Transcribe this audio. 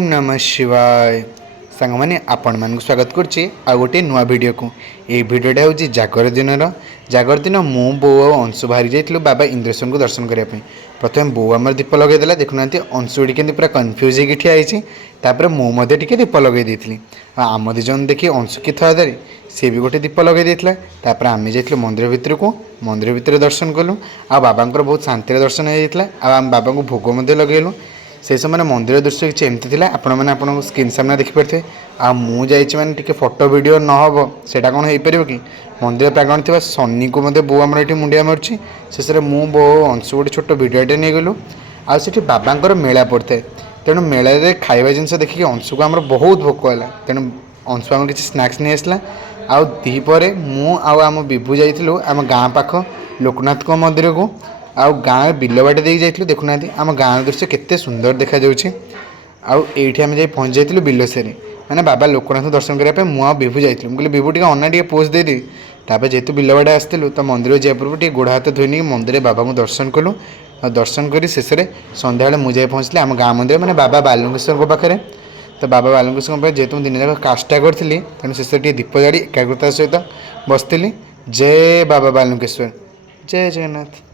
ओम नमः शिवाय सांग मैंने आपण मान स्वागत करुच्ची आ गोटे नुआ वीडियो को ये वीडियोटा हूँ जागर दिन जागर दिन मु बो अंशु बाहरी जाइलु बाबा इंद्रेश्वर को दर्शन करने प्रथम बो आम दीप लगेदेला देखुना अंशु टी पूरा कन्फ्यूज होगी ठिया तापर मुझे टी दीप लगे देती आम दिज देखिए अंशु की थदारी सी भी गोटे दीप लगे देता आम जाइलु मंदिर भितर को मंदिर भितर दर्शन कलु आ बाबा बहुत शांति दर्शन होता आम बाबा को भोग लगेलु से समय मंदिर दृश्य किसी एमती थी आपण मैंने स्क्रीन सामने देखिपारे आ मुझे मैंने फोटो वीडियो नहब से कौन हो पार कि मंदिर प्रांगण थी सन्नी को मत बो आम ये मुंडिया मार्ची शेष में मु बो अंशु गोटे छोट भिडियोटे नहीं गलु आठी बाबांर मेला पड़ता है तेणु मेल खाଇବା जिनस देखिए अंशु को आम बहुत भोक है तेणु अंशु आम किसी स्नाक्स नहीं आसला आउ दीपर मु आम विभू जाइलु आम गाँ पाख लोकनाथ मंदिर को आउ गाँ बिल बाटे देख जाइलु देखुना आम गाँव दृश्य केते सुंदर देखा आउ एठी आम जाई पहुँच जाइलु बिलसेरी मैंने बाबा लोकनाथ दर्शन करने मुझे विभू जाइलु मुझे विभू टे अना टे पोज देदी तापर जेहेतु बिल बाटे आसलु तो मंदिर जा पूर्व टे गोड़ हाथ धोई नहीं मंदिर बाबा को दर्शन कलु दर्शन कर शेष में सन्ध्या मुझे पहुँचली आम गाँ मंदिर मैंने बाबा बालुकेश्वर पाखे तो बाबा बालुकेश्वर जेहेतु दिन जाक काष्टा करी तेणु शेष दीप जाड़ी एकाग्रता सहित बसती जय बाबा बालुकेश्वर जय जगन्नाथ।